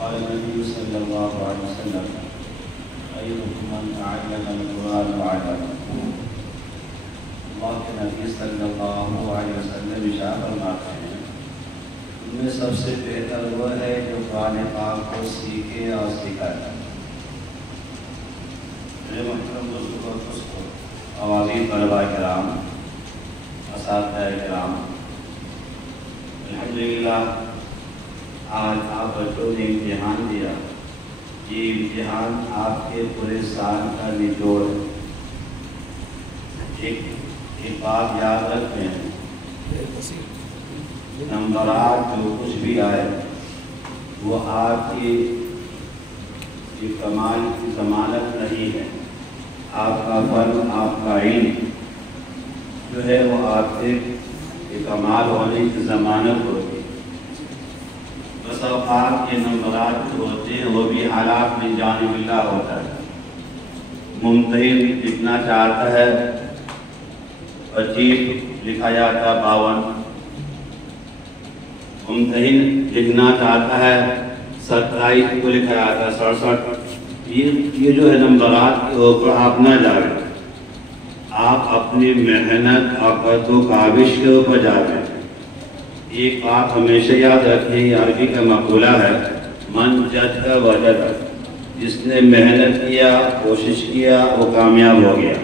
قال النبي صلى الله عليه وسلم خيركم من تعلم القرآن وعلمه. اللہ کے نبی صلی اللہ علیہ وسلم ارشاد فرماتے ہیں ان میں سب سے بہتر وہ ہے جو قرآن پاک کو سیکھے اور سکھائے. میرے محترم بزرگ اور دوستوں، عوامین طلباء کرام، اساتذہ کرام، الحمدللہ آج آپ بچوں نے امتحان دیا. یہ امتحان آپ کے پورے سال کا نچوڑ ہے. ایک بات یاد رکھیں، نمبرات جو کچھ بھی آئے وہ آپ کی کمال کی ضمانت نہیں ہے. آپ کا فن، آپ کا علم جو ہے وہ آپ کے کمال ہونے کی ضمانت ہوتی ہے. بس اوقات کے نمبرات جو ہوتے ہیں وہ بھی حالات میں جانب اللہ ہوتا ہے. ممتحن لکھنا چاہتا ہے 25 لکھا جاتا 52. ممتحن لکھنا چاہتا ہے 27 کو لکھا جاتا 67. یہ جو ہے نمبرات کے اوپر آپ نہ جائیں، آپ اپنی محنت اور قد و کاوش کے اوپر جائیں. ایک بات ہمیشہ یاد رکھیں، یہ عربی کا مقولہ ہے، من جد کا وجد. جس نے محنت کیا، کوشش کیا، وہ کامیاب ہو گیا،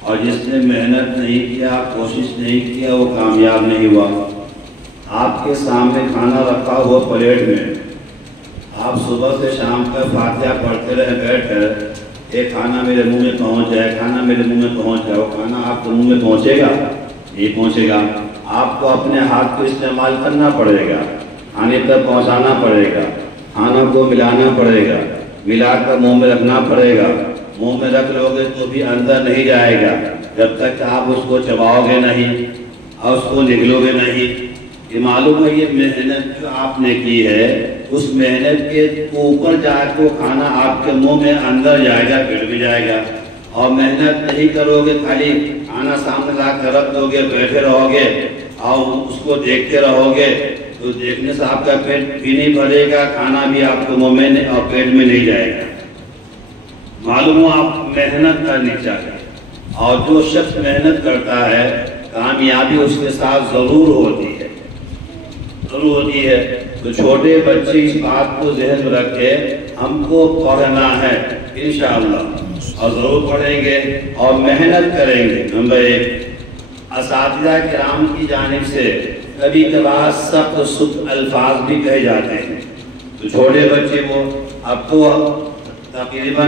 اور جس نے محنت نہیں کیا، کوشش نہیں کیا، وہ کامیاب نہیں ہوا. آپ کے سامنے کھانا رکھا ہوا پلیٹ میں، آپ صبح سے شام تک فاتحہ پڑھتے رہے بیٹھ کر، ایک کھانا میرے منہ میں پہنچ جائے، کھانا میرے منہ میں پہنچ جائے. وہ کھانا آپ کے منہ میں پہنچے گا؟ نہیں پہنچے گا. آپ کو اپنے ہاتھ کو استعمال کرنا پڑے گا، کھانے تک پہنچانا پڑے گا، کھانا کو ملانا پڑے گا، ملا کر منہ میں رکھنا پڑے گا. منہ میں رکھ لو گے تو بھی اندر نہیں جائے گا جب تک کہ آپ اس کو چباؤ گے نہیں اور اس کو نگلو گے نہیں. یہ معلوم ہے یہ محنت جو آپ نے کی ہے، اس محنت کے اوپر جا کے وہ کھانا آپ کے منہ میں اندر جائے گا، پیٹ بھی جائے گا. اور محنت نہیں کرو گے، خالی کھانا سامنے لا کر رکھ دو گے، بیٹھے رہو گے اور اس کو دیکھتے رہو گے، تو دیکھنے سے آپ کا پیٹ بھی نہیں بھرے گا، کھانا بھی آپ کے منہ میں اور پیٹ میں نہیں جائے گا. معلوم ہو آپ محنت کرنی چاہیے، اور جو شخص محنت کرتا ہے کامیابی اس کے ساتھ ضرور ہوتی ہے، ضرور ہوتی ہے. تو چھوٹے بچے اس بات کو ذہن میں رکھے، ہم کو پڑھنا ہے انشاءاللہ، اور ضرور پڑھیں گے اور محنت کریں گے. نمبر 1، اساتذہ کرام کی جانب سے کبھی کبھار سخت الفاظ بھی کہے جاتے ہیں. تو چھوٹے بچے وہ اب تو تقریباً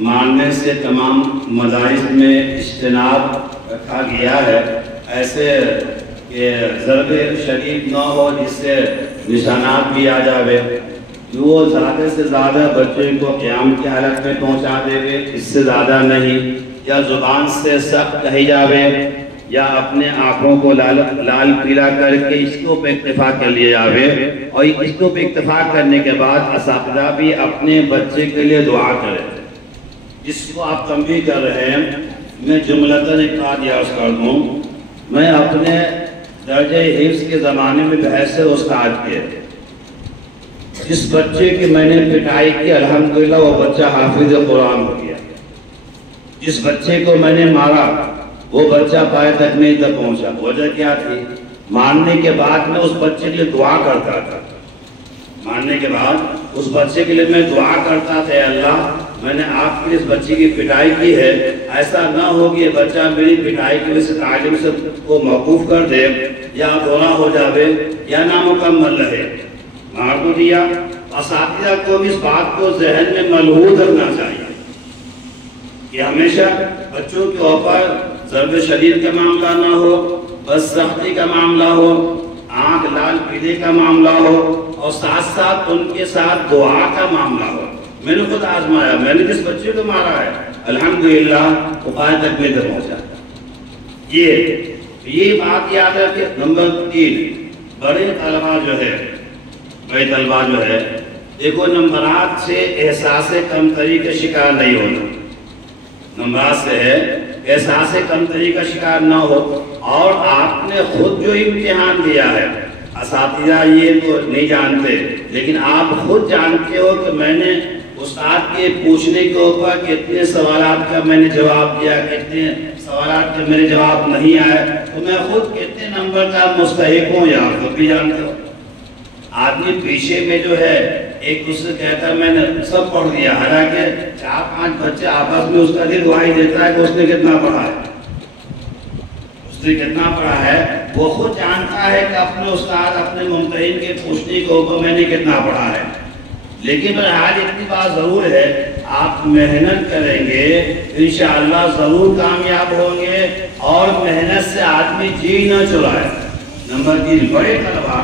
ماننے سے تمام مدارس میں اجتناب رکھا گیا ہے، ایسے کہ ضرب شدید نہ ہو جس سے نشانات بھی آ جاوے. وہ زیادہ سے زیادہ بچے کو قیام کی حالت میں پہنچا دے گے، اس سے زیادہ نہیں. یا زبان سے سخت کہی جاوے، یا اپنے آنکھوں کو لال پیلا کر کے اس کو پہ اکتفا کر لیا جاوے. اور اس کو پہ اکتفا کرنے کے بعد اساتذہ بھی اپنے بچے کے لیے دعا کریں. جس کو آپ تنبیہ کر رہے ہیں، میں جملتاً ایک بات یاد کر دوں. میں اپنے درجہ حفظ کے زمانے میں بحث سے استاد کے جس بچے کی میں نے پٹائی کی، الحمدللہ وہ بچہ حافظ قرآن ہو گیا. جس بچے کو میں نے مارا وہ بچہ پائے تک نہیں تک پہنچا. وجہ کیا تھی؟ مارنے کے بعد میں اس بچے کے لیے دعا کرتا تھا. مارنے کے بعد اس بچے کے لیے میں دعا کرتا تھا، اے اللہ میں نے آپ کے اس بچے کی پٹائی کی ہے، ایسا نہ ہو کہ یہ بچہ میری پٹائی کی وجہ سے تعلیم سے کو موقوف کر دے، یا دورہ ہو جاوے، یا نامکمل رہے. مار تو دیا. اساتذہ کو بھی اس بات کو ذہن میں ملحوظ رکھنا چاہیے کہ ہمیشہ بچوں کے اوپر ضرب شدید کا معاملہ نہ ہو، بس سختی کا معاملہ ہو، آنکھ لال پیلے کا معاملہ ہو، اور ساتھ ساتھ ان کے ساتھ دعا کا معاملہ ہو. میں نے خود آزمایا، میں نے جس بچے کو مارا ہے الحمدللہ وہ پائے تک میں تک پہنچا. یہ بات یاد رکھے. نمبر 3، بڑے طلبہ جو ہے دیکھو، نمبرات سے احساس کمتری کا شکار نہیں ہونا. نمبرات سے ہے احساس کمتری کا شکار نہ ہو. اور آپ نے خود جو امتحان دیا ہے، اساتذہ یہ تو نہیں جانتے، لیکن آپ خود جانتے ہو کہ میں نے استاد کے پوچھنے کے اوپر کتنے سوالات کا میں نے جواب دیا، کتنے سوالات کے میرے جواب نہیں آئے، تو میں خود کتنے نمبر کا مستحق ہوں یا خود بھی جانتے ہو۔ آدمی پیچھے میں جو ہے ایک دوسرے کہتا ہے میں نے سب پڑھ دیا، حالانکہ 4-5 بچے آپس میں اس کا دل گواہی دیتا ہے کہ اس نے کتنا پڑھا ہے، اس نے کتنا پڑھا ہے، وہ خود جانتا ہے کہ اپنے استاد اپنے ممتحن کے پوچھنے کے اوپر میں نے کتنا پڑھا ہے۔ لیکن آج اتنی بات ضرور ہے، آپ محنت کریں گے انشاءاللہ ضرور کامیاب ہوں گے، اور محنت سے آدمی جی نہ چرائے۔ نمبر 3، بڑے طلبہ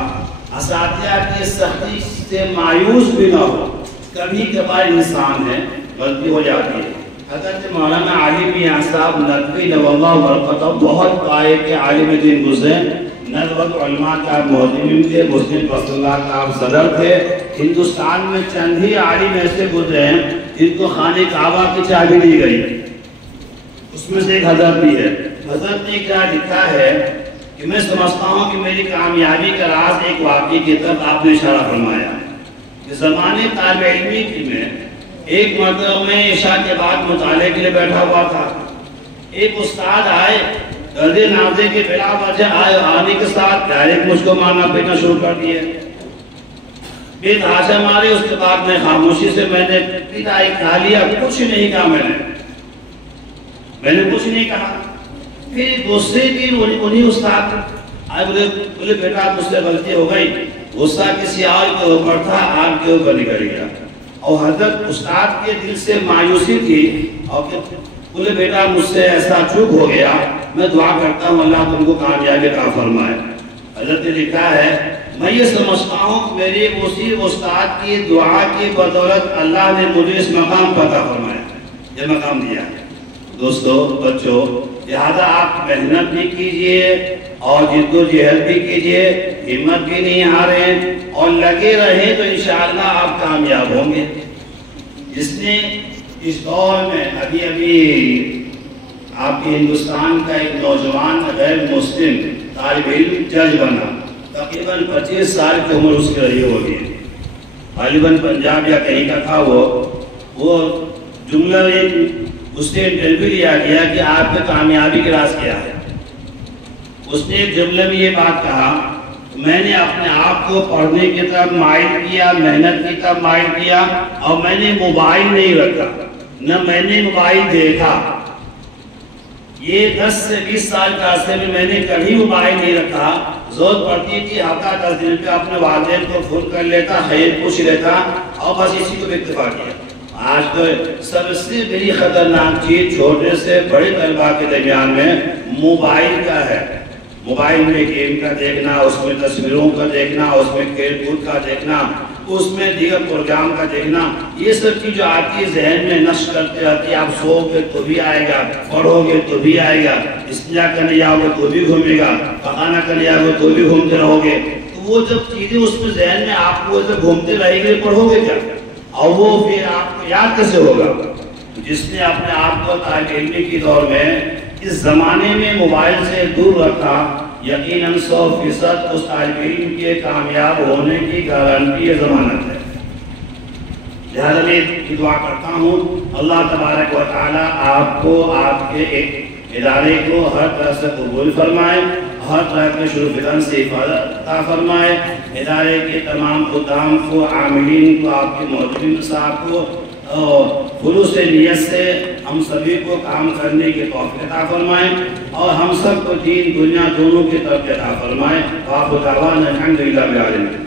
اساتذہ کی سختی سے مایوس بھی نہ ہو، کبھی کبھار انسان ہے غلطی ہو جاتی ہے۔ حضرت مولانا علی میاں صاحب ندوی نواللہ برکتہ بہت پائے کے عالم دین گزرے، ندوۃ علماء کا مہتمم تھے، مسلم پرست اللہ کا صدر تھے۔ ہندوستان میں چند ہی عالم ایسے گزرے ہیں جن کو خانہ کعبہ کی چابی دی گئی، اس میں سے ایک حضرت بھی ہے۔ حضرت نے کیا لکھا ہے کہ میں سمجھتا ہوں کہ میری کامیابی کا راز ایک واقعے کی طرف آپ نے اشارہ فرمایا کہ زمانے طالب علمی میں ایک مرتبہ میں عشاء کے بعد مطالعے کے لیے بیٹھا ہوا تھا، ایک استاد آئے، دردے نازے کے بلا وجہ آنے کے ساتھ ڈائریکٹ مجھ کو مارنا پیٹنا شروع کر دیے، بے تحاشا مارے۔ اس کے بعد میں خاموشی سے میں نے پیٹائی کھا لیا، کچھ نہیں کہا، میں نے کچھ نہیں کہا۔ پھر دوسرے دن انہی استاد آئے، بولے بیٹا مجھ سے غلطی ہو گئی، غصہ کسی اور کے اوپر تھا، آپ کے اوپر نکل گیا۔ اور حضرت استاد کے دل سے مایوسی تھی، اور بولے بیٹا مجھ سے ایسا چوک ہو گیا، میں دعا کرتا ہوں اللہ تم کو کامیابی عطا فرمائے۔ حضرت نے لکھا ہے میں یہ سمجھتا ہوں کہ میرے اسی استاد کی دعا کی بدولت اللہ نے مجھے اس مقام پر عطا فرمایا، یہ مقام دیا ہے۔ دوستو، بچوں، لہذا آپ محنت بھی کیجئے اور جد و جہد بھی کیجئے، ہمت بھی نہیں ہاریں اور لگے رہیں تو انشاءاللہ آپ کامیاب ہوں گے۔ جس نے اس دور میں ابھی آپ کے ہندوستان کا ایک نوجوان غیر مسلم طالب علم جج بنا، تقریباً 25 سال کی عمر اس کی رہی ہوگی، غالباً پنجاب یا کہیں کا تھا۔ وہ جملہ اس سے انٹرویو لیا گیا کہ آپ کی کامیابی کا راز کیا ہے۔ اس نے ایک جملے میں یہ بات کہا، میں نے اپنے آپ کو پڑھنے کی طرف مائل کیا، محنت کی طرف مائل کیا، اور میں نے موبائل نہیں رکھا، نہ میں نے موبائل دیکھا۔ یہ 10 سے 20 سال کا عرصے میں میں نے کبھی موبائل نہیں رکھا۔ ضرورت پڑتی تھی ہفتہ 10 دن پہ اپنے والدین کو فون کر لیتا، خیر پوچھ لیتا، اور بس اسی کو اکتفا کیا۔ آج تو سب سے بڑی خطرناک چیز چھوٹے سے بڑے طلباء کے درمیان میں موبائل کا ہے۔ موبائل میں گیم کا دیکھنا، اس میں تصویروں کا دیکھنا، اس میں کھیل کود کا دیکھنا، اس میں دیگر پروگرام کا دیکھنا، یہ سب چیز جو آتی ہے ذہن میں نقش کرتے رہتی ہے۔ آپ سو گے تو بھی آئے گا، پڑھو گے تو بھی آئے گا، استنجا کرنے جاؤ گے تو بھی گھومے گا، پخانہ کرنے جاؤ گے تو بھی گھومتے رہو گے۔ تو وہ جب چیزیں اس میں ذہن میں آپ کو گھومتے رہے گے، پڑھو گے کیا، اور وہ پھر آپ کو یاد کیسے ہوگا؟ جس نے اپنے آپ کو طالب علمی کی دور میں اس زمانے میں موبائل سے دور رکھا، یقیناً 100% اس طالب علم کے کامیاب ہونے کی گارنٹی ضمانت ہے۔ لہذا میں دعا کرتا ہوں اللہ تبارک و تعالیٰ آپ کو، آپ کے ادارے کو ہر طرح سے قبول فرمائے، ہر طرح کے شروع فتن سے حفاظت عطا فرمائے، ادارے کے تمام خدام کو، عاملین کو، آپ کے مہتمم صاحب کو خلوص نیت سے ہم سبھی کو کام کرنے کی توفیق عطا فرمائے، اور ہم سب کو دین دنیا دونوں کی طرف عطا فرمائے۔ وآخر دعوانا الحمدللہ رب العالمین۔